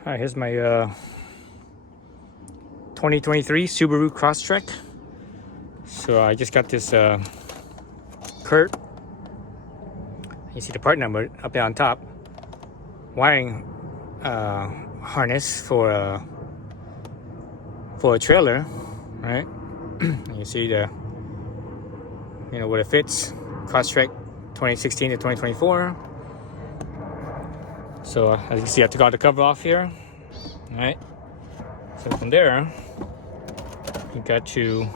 All right, here's my 2023 Subaru Crosstrek. So I just got this Curt. You see the part number up there on top. Wiring harness for a trailer, right? You see the where it fits. Crosstrek 2016 to 2024. So as you can see, I took out the cover off here. All right. So from there, you got to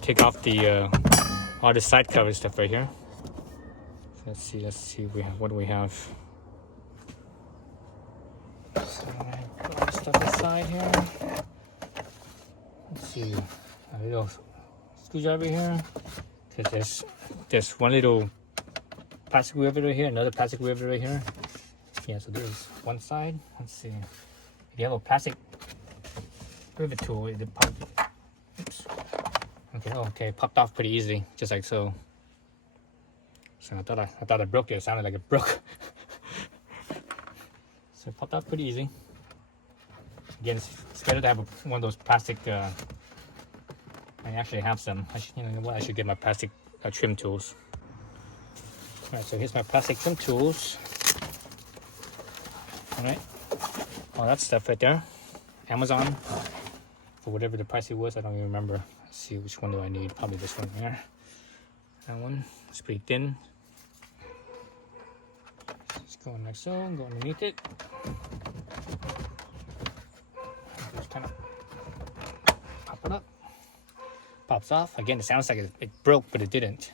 take off the all the side cover stuff right here. So let's see what do we have. So I put all the stuff aside here. Let's see, a little screwdriver here, because there's one little plastic rivet right here, another plastic rivet right here. Yeah, so there's one side. Let's see. If you have a plastic rivet tool, it pop. Oops. Okay, popped off pretty easily, just like so. So I thought I broke it. It sounded like it broke. So it popped off pretty easy. Again, it's better to have one of those plastic. I actually have some. I should get my plastic trim tools. All right, so here's my plastic trim tools. All right, all that stuff right there. Amazon, for whatever the price it was, I don't even remember. Let's see, which one do I need? Probably this one here. That one, it's pretty thin. Just go like so, go underneath it. Just kind of pop it up. Pops off. Again, it sounds like it broke, but it didn't.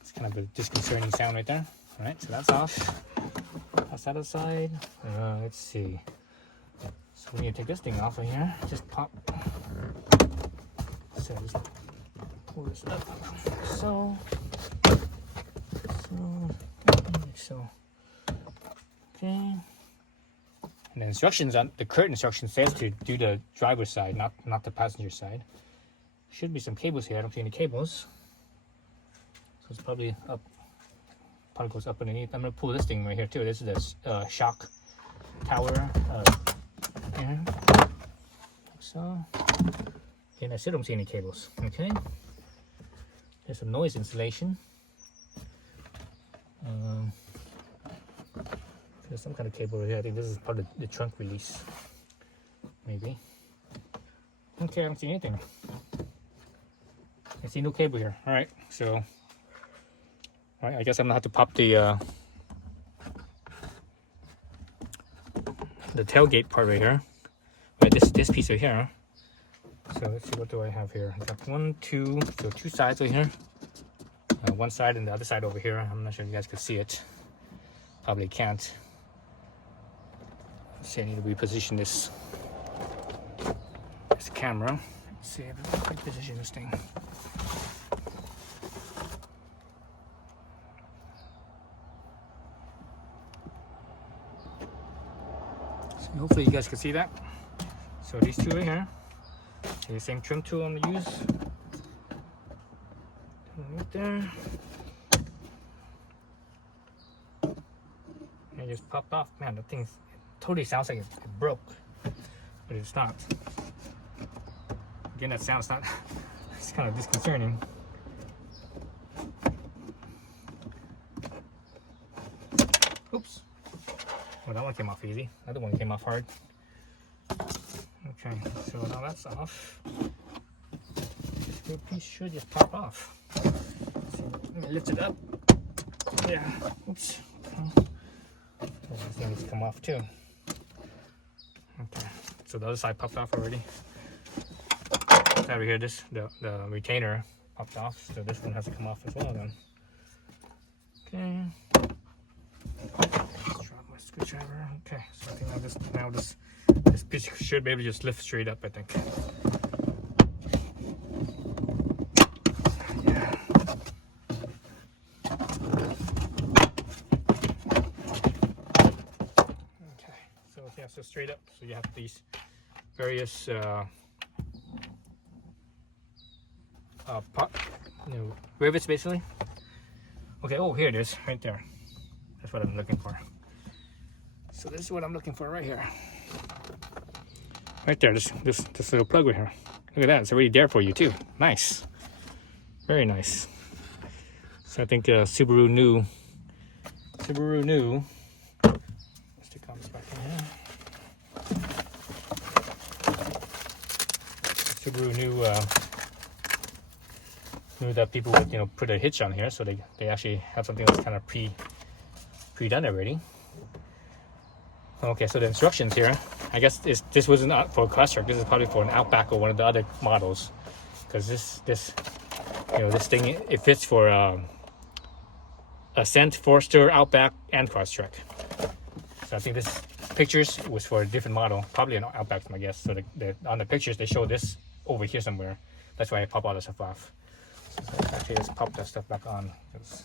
It's kind of a disconcerting sound right there. All right, so that's off. Toss that aside. Let's see. So we need to take this thing off of here. Just pop. So just pull this up. So. Okay. And the instructions on the Curt instruction says to do the driver's side, not the passenger side. Should be some cables here. I don't see any cables. So it's probably up. Probably goes up underneath. I'm gonna pull this thing right here too. This is the shock tower here. Like so. Again, I still don't see any cables. Okay. There's some noise insulation. There's some kind of cable right here. I think this is part of the trunk release. Maybe. Okay, I don't see anything. I see no cable here. All right, so I guess I'm gonna have to pop the tailgate part right here. Right, this piece right here. So let's see, what do I have here? I got two sides right here. One side and the other side over here. I'm not sure if you guys can see it. Probably can't. Let's see, I need to reposition this camera. Let's see if I can position this thing. So hopefully you guys can see that. So these two right here. The same trim tool I'm gonna use. Right there. And it just popped off. Man, the thing totally sounds like it broke, but it's not. Again, that sound's not. It's kind of disconcerting. Oops. Well, that one came off easy. The other one came off hard. Okay, so now that's off. This piece should just pop off. So let me lift it up. Yeah. Oops. This thing needs to come off too. Okay. So the other side popped off already. Over here, the retainer popped off, so this one has to come off as well then. Okay. Drop my screwdriver. Okay. So I think now this piece should be able to just lift straight up, I think. Yeah. Okay. So straight up. So you have these various rivets basically. Okay, oh, here it is, right there. That's what I'm looking for. So this is what I'm looking for right here. Right there, this little plug right here. Look at that, it's already there for you too. Nice. Very nice. So I think Subaru new. Stick on this back in here. Subaru knew that people would put a hitch on here, so they actually have something that's kind of pre-done already. Okay, so the instructions here, I guess this wasn't for a Crosstrek. This is probably for an Outback or one of the other models, because this thing, it fits for Ascent, Forester, Outback, and Crosstrek. So I think this pictures was for a different model, probably an Outback, my guess. So on the pictures they show this over here somewhere. That's why I pop all this stuff off. So actually, let's pop that stuff back on. It's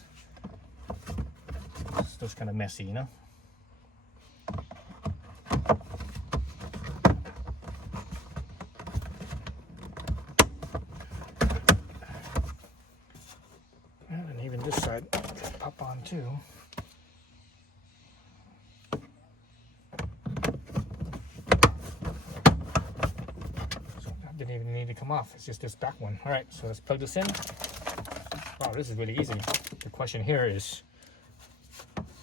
still kind of messy, you know. And even this side can pop on too. Didn't even need to come off. It's just this back one. All right, so let's plug this in. Wow, this is really easy. The question here is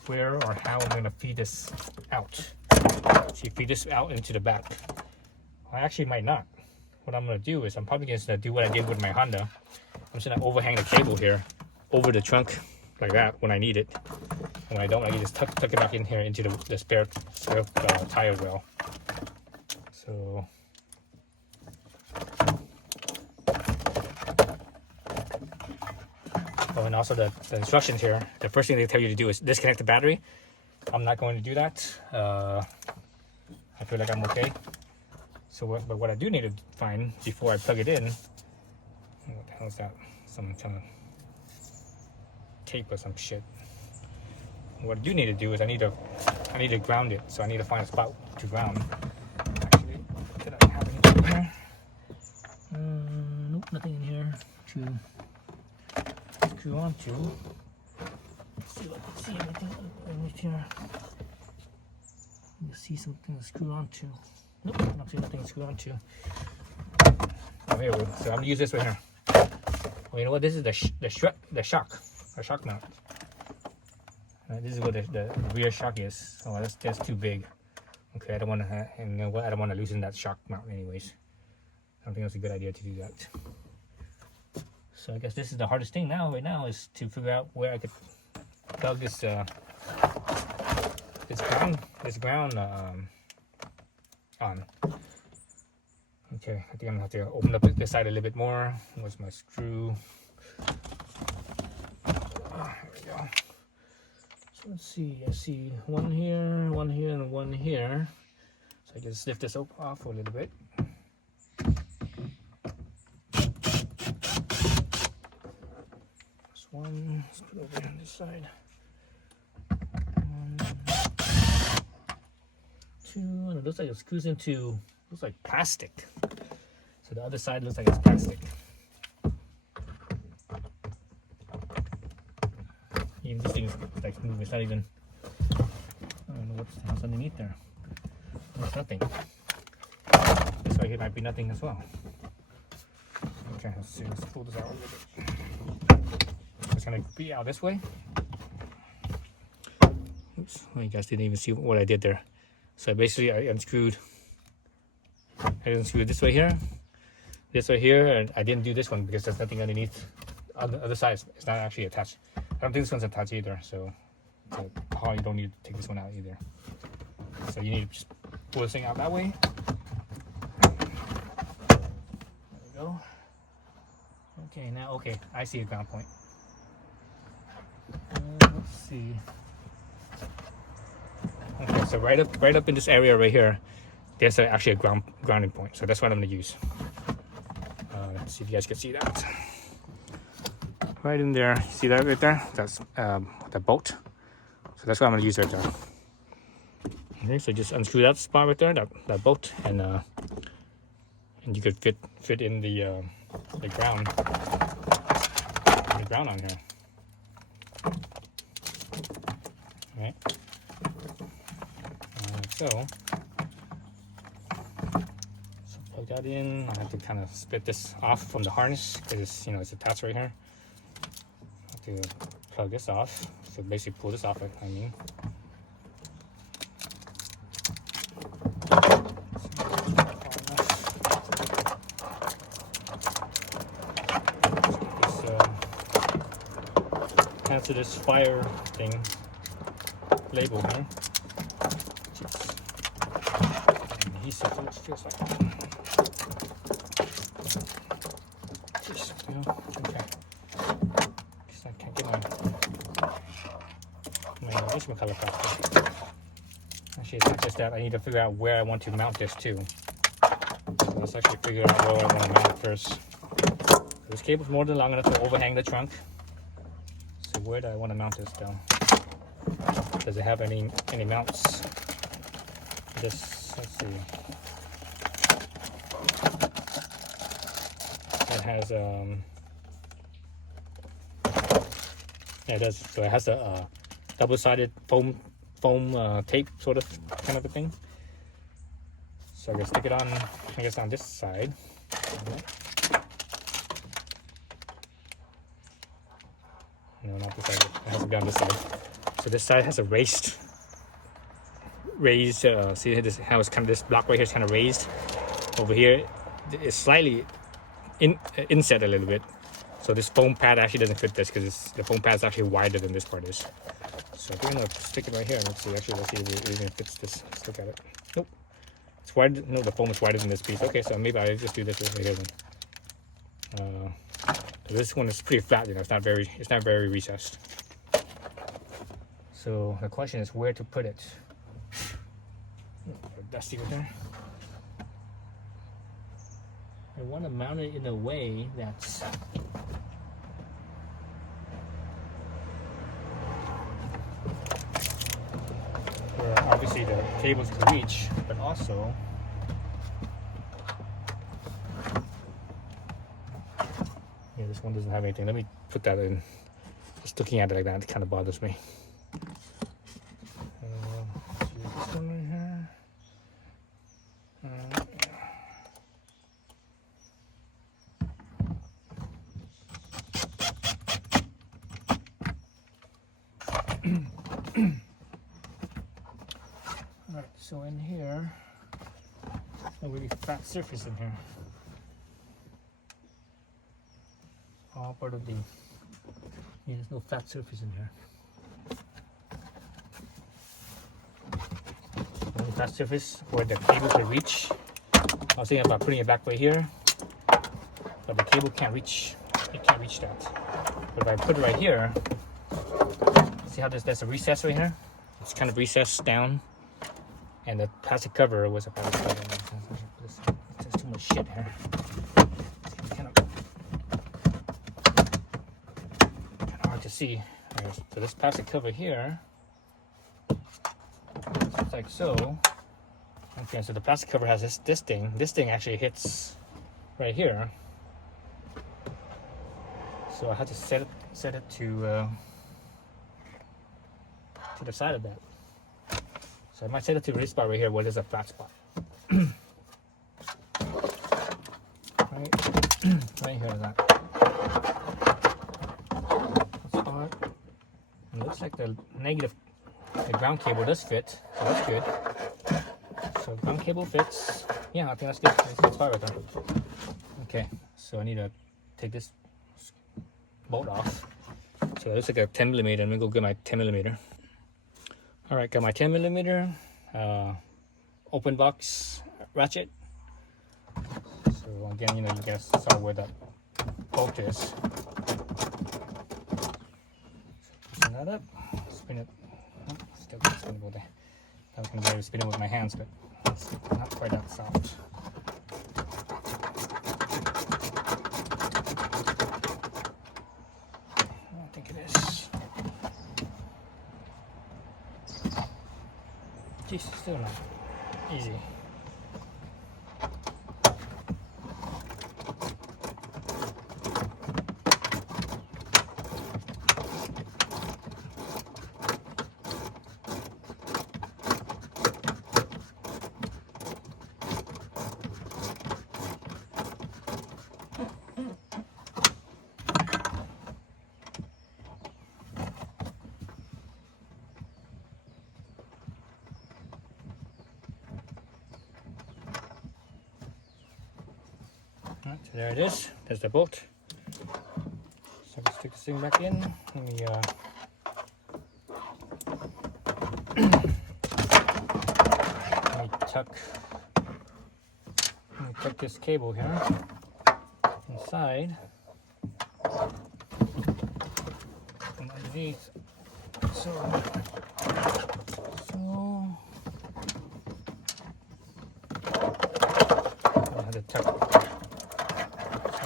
where or how I'm going to feed this out. So you feed this out into the back. I actually might not. What I'm going to do is I'm probably going to do what I did with my Honda. I'm just going to overhang the cable here over the trunk like that when I need it. And when I don't, I can just tuck it back in here into the spare tire rail. So and also the instructions here, the first thing they tell you to do is disconnect the battery. I'm not going to do that. I feel like I'm okay. So but what I do need to find before I plug it in, what the hell is that? Some kind of tape or some shit. What I do need to do is I need to ground it. So I need to find a spot to ground. Actually, could I have anything in here? Nope, nothing in here. Screw onto. Let's see if I can see anything underneath here. You see something to screw onto. Nope, not see nothing to screw onto. Oh, here we go. So I'm gonna use this right here. Oh, you know what? This is the shock mount. This is what the rear shock is. Oh, that's too big. Okay, I don't want to. And you know what? I don't want to loosen that shock mount, anyways. I don't think that's a good idea to do that. So I guess this is the hardest thing right now is to figure out where I could plug this ground on. Okay, I think I'm gonna have to open up this side a little bit more. Where's my screw? Here we go. So let's see. I see one here, and one here. So I can lift this off a little bit. One, let's put it over on this side. 1, 2, and it looks like it screws into, looks like plastic. So the other side looks like it's plastic. Even this thing is like moving, it's not even, I don't know what's underneath there. There's nothing. This right here might be nothing as well. Okay, let's see, let's pull this out a little bit. It's gonna be out this way. Oops, well, you guys didn't even see what I did there. So basically I unscrewed this right here, and I didn't do this one because there's nothing underneath. On the other side, it's not actually attached. I don't think this one's attached either, so you don't need to take this one out either. So you need to just pull this thing out that way. There we go. Okay, now I see a ground point. Let's see. Okay, so right up in this area right here, there's actually a grounding point. So that's what I'm gonna use. Let's see if you guys can see that. Right in there, see that right there? That's the bolt. So that's what I'm gonna use right there. Okay, so just unscrew that spot right there, that bolt, and you could fit in the ground. ground on here. Right? So plug that in. I have to kind of split this off from the harness because it's, you know, it's attached right here. I have to plug this off. So basically pull this off, I mean. Answer this fire thing label here. Adhesive looks just like that. Just, you know, okay. Because I can't get my color plastic. Actually, it's not just that. I need to figure out where I want to mount this to. So let's actually figure out where I want to mount it first. So this cable's more than long enough to overhang the trunk. So where do I want to mount this down? Does it have any mounts? This, let's see. It has yeah, it does. So it has a double-sided foam tape sort of kind of a thing. So I'm gonna stick it on, I guess, on this side. No, not this side. It has to be on this side. So this side has a raised. See this, how it's kind of, this block right here is kind of raised. Over here, it's slightly inset a little bit. So this foam pad actually doesn't fit this because the foam pad is actually wider than this part is. So I'm gonna stick it right here. Let's see if it even fits this. Let's look at it. Nope. It's wider. No, the foam is wider than this piece. Okay, so maybe I just do this right here then. This one is pretty flat, you know. It's not very recessed. So the question is where to put it. Dusty right there. I want to mount it in a way that's where obviously the cables can reach, but also yeah, this one doesn't have anything. Let me put that in. Just looking at it like that, it kind of bothers me. This one right here. Alright, so in here, there's no really flat surface in here. All part of the, yeah, there's no flat surface in here. No flat surface where the cable can reach. I was thinking about putting it back right here, but the cable can't reach. It can't reach that. But if I put it right here, see how there's a recess right here? It's kind of recessed down, and the plastic cover was a plastic cover. There's too much shit here. It's kind of hard to see. So this plastic cover here, it's like so. Okay, so the plastic cover has this thing. This thing actually hits right here. So I had to set it to the side of that. So I might set it to this spot right here where there's a flat spot. right here, that spot. And it looks like the ground cable does fit, so that's good. So ground cable fits. Yeah, I think that's good. That's a good spot right there. Okay, so I need to take this bolt off. So it looks like a 10mm. I'm gonna go get my 10mm. All right, got my 10mm open box ratchet. So again, you know, you guys saw where that bolt is. So loosen that up, spin it. Oh, still got spinnable there. I was gonna be able to spin it with my hands, but it's not quite that soft. I don't think it is. Geez, still not easy. So there it is. There's the bolt. So let's stick this thing back in. Let me tuck this cable here inside and underneath. So I have to tuck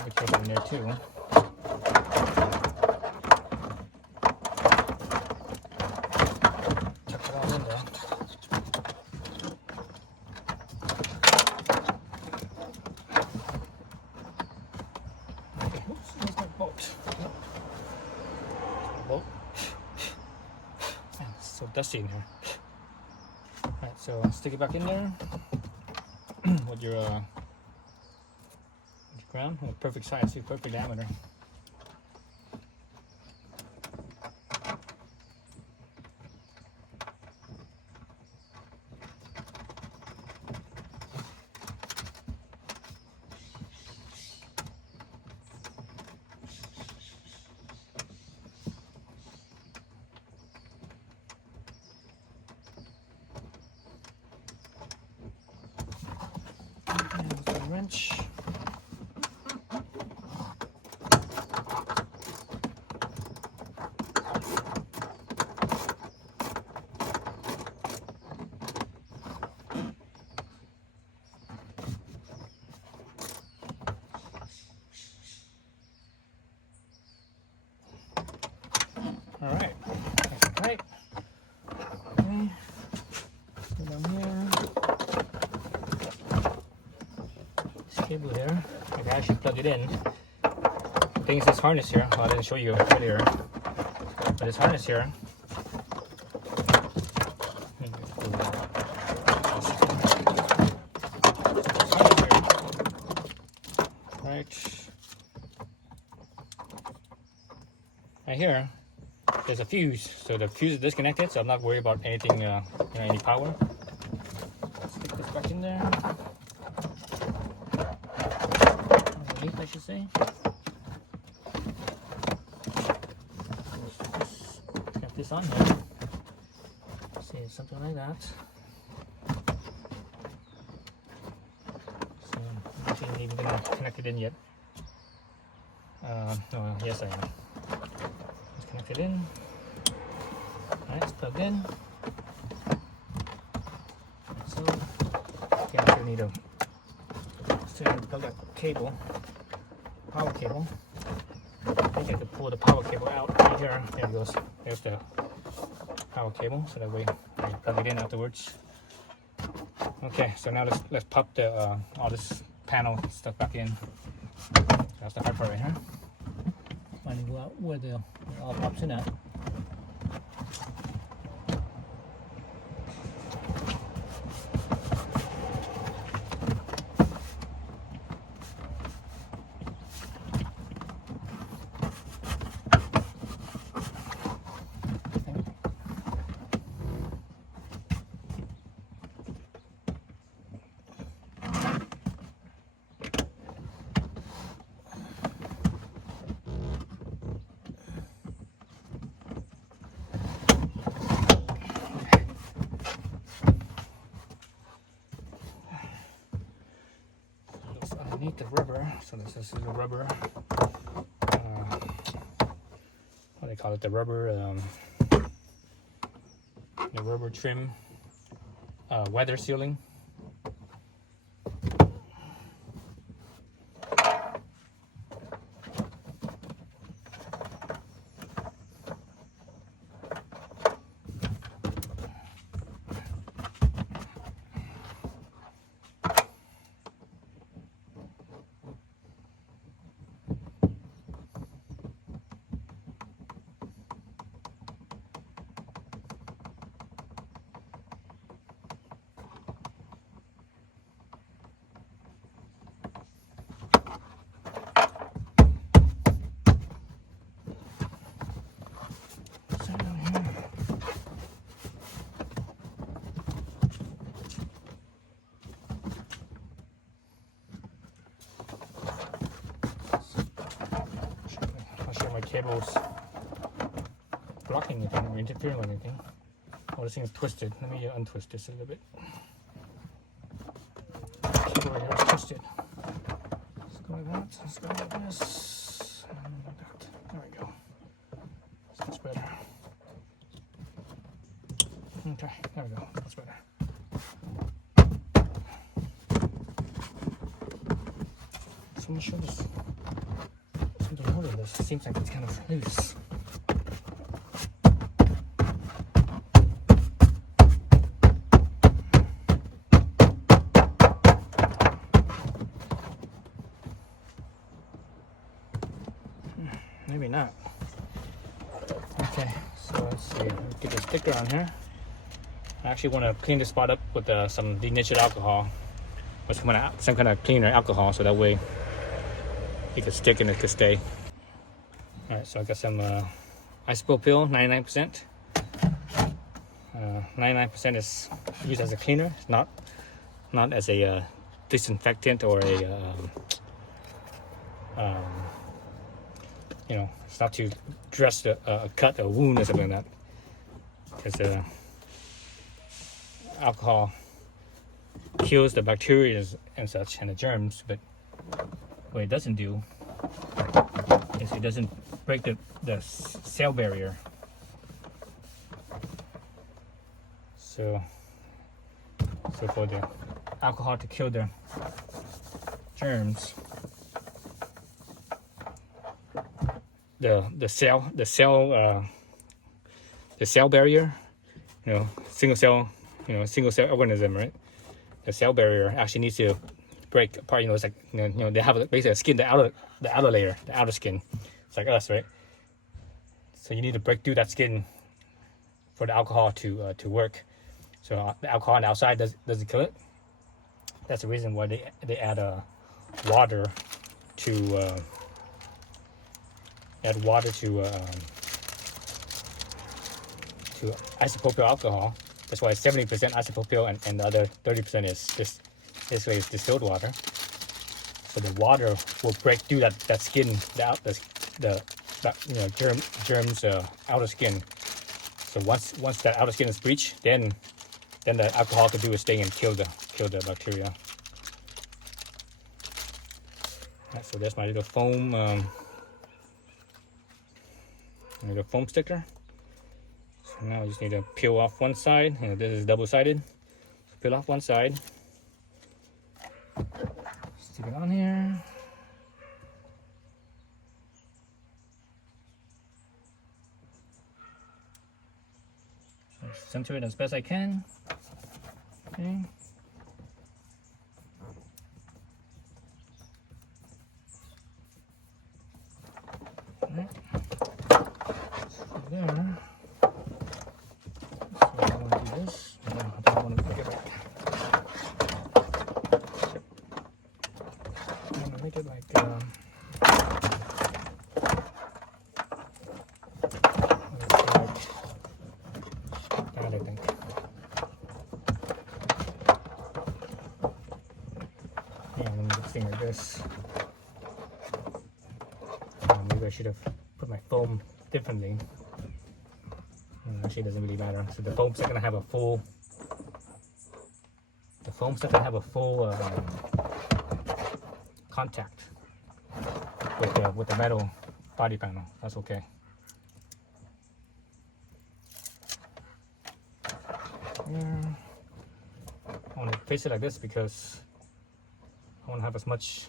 the cable in there too. Tuck it all in there. So dusty in here. Alright, so stick it back in there with your ground. Oh, perfect size, perfect diameter. Wrench. All right, that's tight. Okay, go down here. Cable here. I can actually plug it in. The thing is, this harness here, well, I didn't show you earlier, but this harness here, right here, there's a fuse, so the fuse is disconnected, so I'm not worried about anything, any power. Stick this back in there. I should say. Get this on here. See, something like that. So I'm not even gonna connect it in yet. No, yes I am. Let's connect it in. Alright, it's plugged in. So you actually need to plug that cable. Power cable. I think I could pull the power cable out right here. There it goes. There's the power cable, so that way I can plug it in afterwards. Okay, so now let's pop the all this panel stuff back in. That's the hard part right here. Finding out where it all pops in at. Underneath the rubber, so this is the rubber, what do they call it, the rubber trim, weather sealing. cables blocking anything or interfering with anything. Oh, this thing is twisted. Let me untwist this a little bit. The cable right here is twisted. Let's go like that. Let's go like this. And like that. There we go. That's better. Okay, there we go. That's better. So I'm gonna show this. Something holding this. It seems like it's kind of loose. Maybe not. Okay, so let's see. Let's get the sticker on here. I actually want to clean this spot up with some denatured alcohol or some kind of cleaner alcohol, so that way it could stick and it could stay. All right, so I got some isopropyl, 99%. 99% is used as a cleaner, not as a disinfectant or a you know, it's not to dress a cut, a wound, or something like that. Because alcohol kills the bacteria and such and the germs, but what it doesn't do is it doesn't break the cell barrier. So for the alcohol to kill the germs, the cell barrier, you know, single cell organism, right? The cell barrier actually needs to break apart. You know, it's like, you know, they have basically a skin, the outer layer, the outer skin. It's like us, right? So you need to break through that skin for the alcohol to work. So the alcohol on the outside doesn't kill it. That's the reason why they add water to isopropyl alcohol. That's why it's 70% isopropyl and the other 30% is just basically is distilled water. So the water will break through that skin, the germs outer skin. So once that outer skin is breached, then the alcohol can do its thing and kill the bacteria. Right, so there's my little foam sticker. So now I just need to peel off one side. You know, this is double-sided. So peel off one side. Stick it on here. So center it as best I can. Okay. Right. There. So I want to do this. No, I don't want to make it like. I want to make it like. That, I think. Yeah, let me just finger this. Maybe I should have put my foam differently. Actually, it doesn't really matter. So the foam's not gonna have a full. Contact with the metal body panel. That's okay. Yeah. I want to place it like this because I want to have as much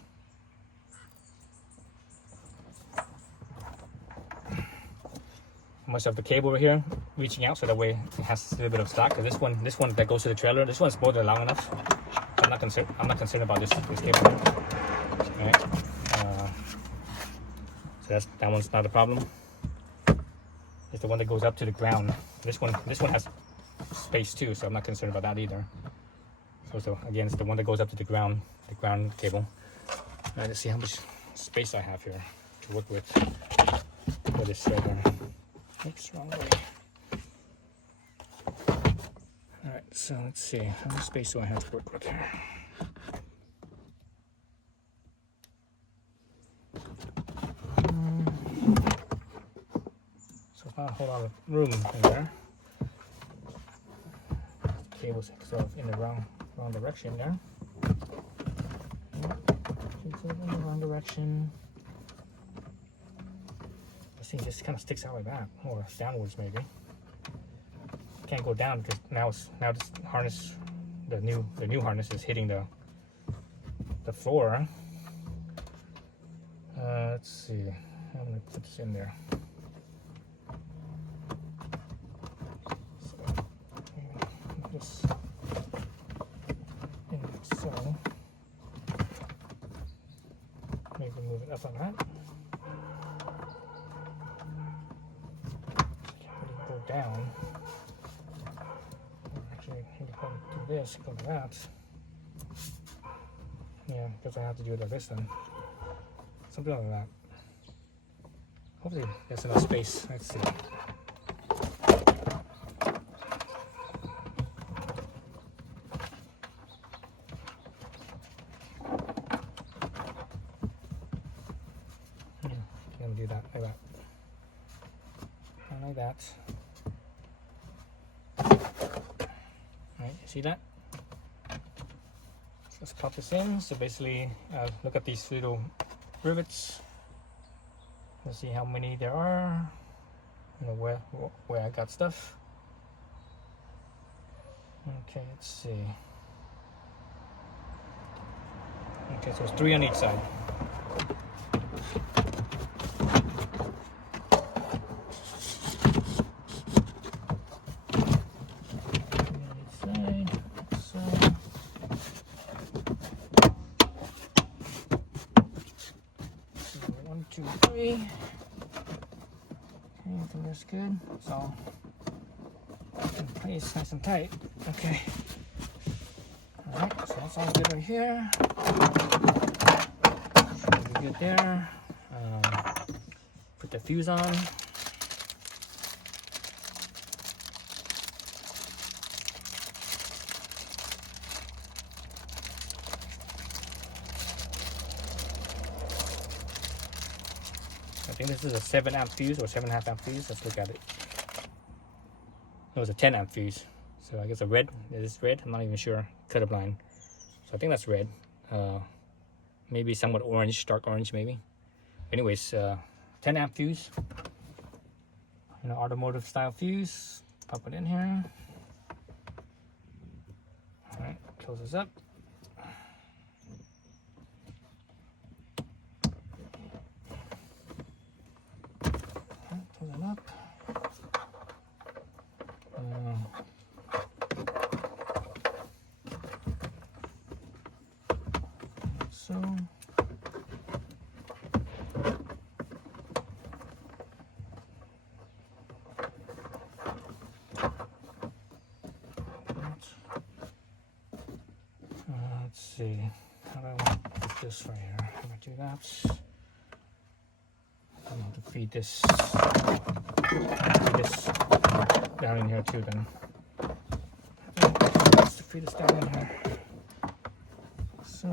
of the cable over here reaching out, so that way it has a little bit of stock. This one that goes to the trailer, this one's more than long enough. I'm not concerned about this cable. All right. So that one's not a problem. It's the one that goes up to the ground. This one has space too, so I'm not concerned about that either. So again, it's the one that goes up to the ground cable. Now let's see how much space I have here to work with for this trailer. Oops, wrong way. Alright, so let's see. How much space do I have to work with here? not a whole lot of room in there. Cable's sort of in the wrong direction there. It's in the wrong direction. This thing just kind of sticks out like that, or downwards maybe. Can't go down because now this harness, the new harness is hitting the floor. Let's see. I'm gonna put this in there. So this in like so. Maybe move it up on that. Go down. Actually, I'm going to do this, go to that. Yeah, because I have to do it like this then. Something like that. Hopefully there's enough space. Let's see. Can do that like that. And like that. Alright, you see that? So let's pop this in. So basically, look at these little rivets. Let's see how many there are. You know where I got stuff. Okay, let's see. Okay, so it's 3 on each side. Okay, I think that's good. It's all in place, nice and tight. Okay. Alright, so that's all good right here. Should be good there. Put the fuse on. I think this is a 7 amp fuse or 7.5 amp fuse. Let's look at it. No, it's a 10 amp fuse. So I guess a red. Is this red? I'm not even sure. Colorblind. So I think that's red. Maybe somewhat orange, dark orange maybe. Anyways, 10 amp fuse. You know, automotive style fuse. Pop it in here. Alright, close this up. Close it up. So let's see, how do I want to put this right here? I'm gonna do that. I'm going to feed this down in here too then. Let's feed this down in here. So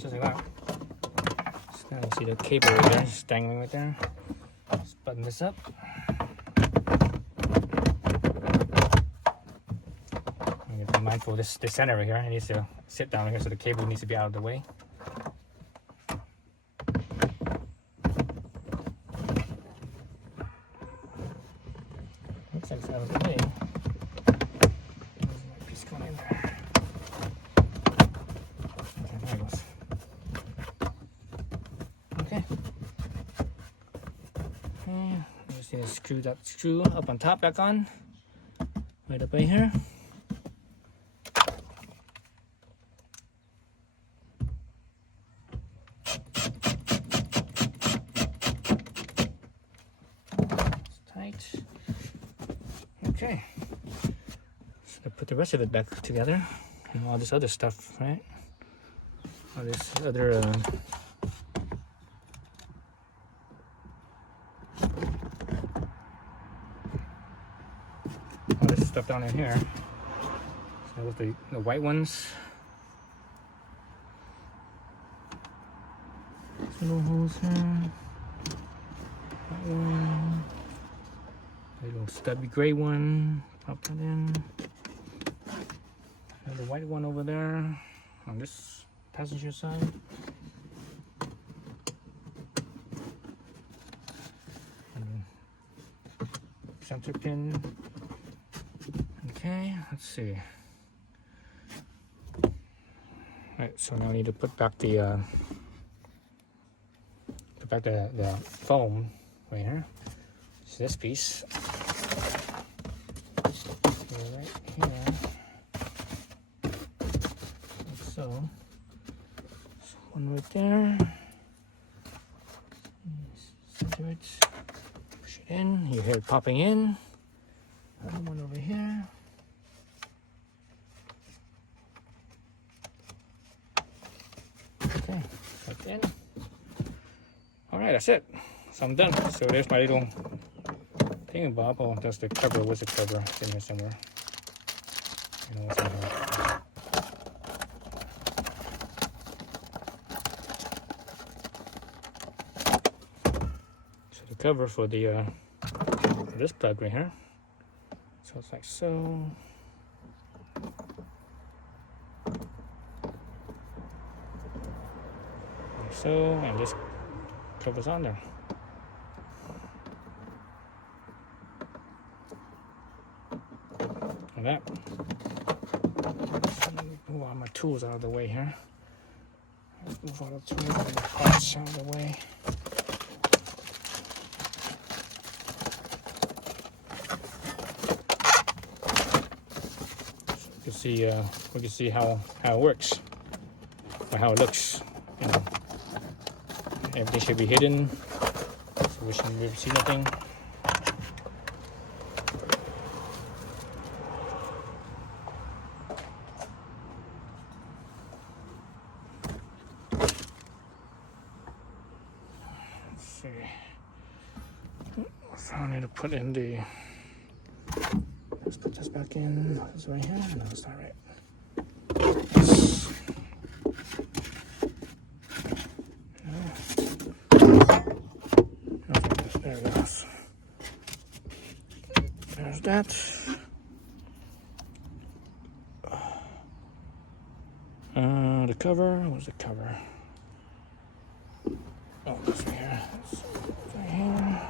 just like that. Just kind of see the cable right there, just dangling right there. Just button this up. I'm gonna be mindful of this center right here. It needs to sit down here, so the cable needs to be out of the way. Looks like it's out of the way. There's my piece going in there. Okay, there it goes. Okay. And you just need to screw that screw up on top back on. Right up right here. Okay, so I put the rest of it back together, and all this other stuff, right? All this other all this stuff down in here. That was the white ones. Little holes here. That one. A little stubby gray one. Pop that in. Another white one over there on this passenger side. Center pin. Okay, let's see. Alright, so now I need to put back the foam right here. So this piece right here. Like so. One right there. Center it. Push it in. You hear it popping in. Another one over here. Okay, right in. Alright, that's it. So I'm done. So there's my little thingamabob. Oh, that's the cover. What's the cover? It's in here somewhere. You know what's in here. So the cover for the for this plug right here. So it's like so. Like so, and this covers on there. And that. So let me move all my tools out of the way here. Let's move all the tools and the parts out of the way. We can see how it works, or how it looks. You know, everything should be hidden, so we shouldn't really see nothing. Let's see. So I need to put in the. Let's put this back in. This right here. No, it's not right. There it goes. There's that. The cover. What's the cover? Oh, this right here. It's right here.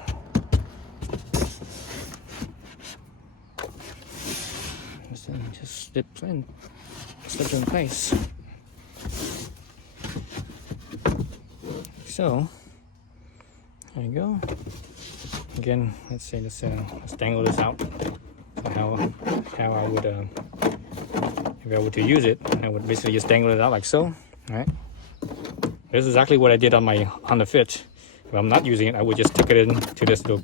This thing just slips in place. So there you go. Again, let's dangle this out. So how I would if I were to use it, I would basically just dangle it out like so. All right. This is exactly what I did on my Honda Fit. If I'm not using it, I would just tuck it into this little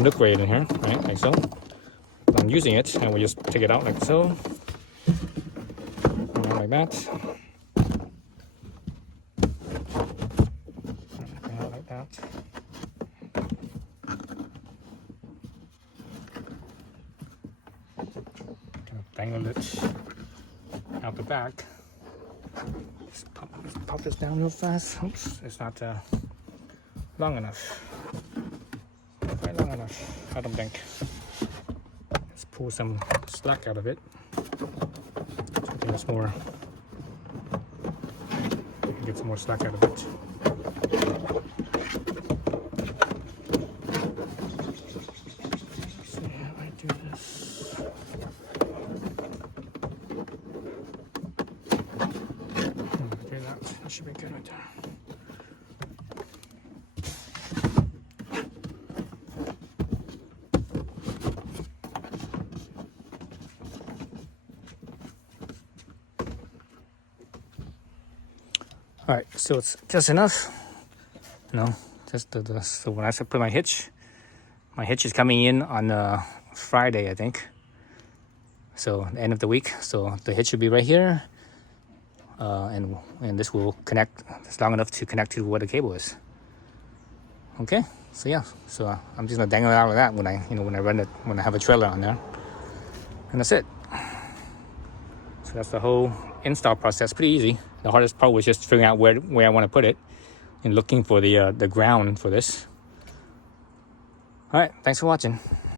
nook right in here, right, like so. If I'm using it, I would just take it out like so, like that. Like that. Dangle it out the back. Just pop this down real fast. Oops, it's not long enough. Not quite long enough, I don't think. Let's pull some slack out of it. Something that's more. Get some more slack out of it. Let's see how I do this. That should be good right there. All right, so it's just enough. No, just so when I put my hitch is coming in on Friday, I think. So the end of the week. So the hitch should be right here. And this will connect. It's long enough to connect to where the cable is. Okay, so yeah, so I'm just gonna dangle it out of that when I run it, when I have a trailer on there, and that's it. So that's the whole install process. Pretty easy. The hardest part was just figuring out where I want to put it and looking for the ground for this. All right, thanks for watching.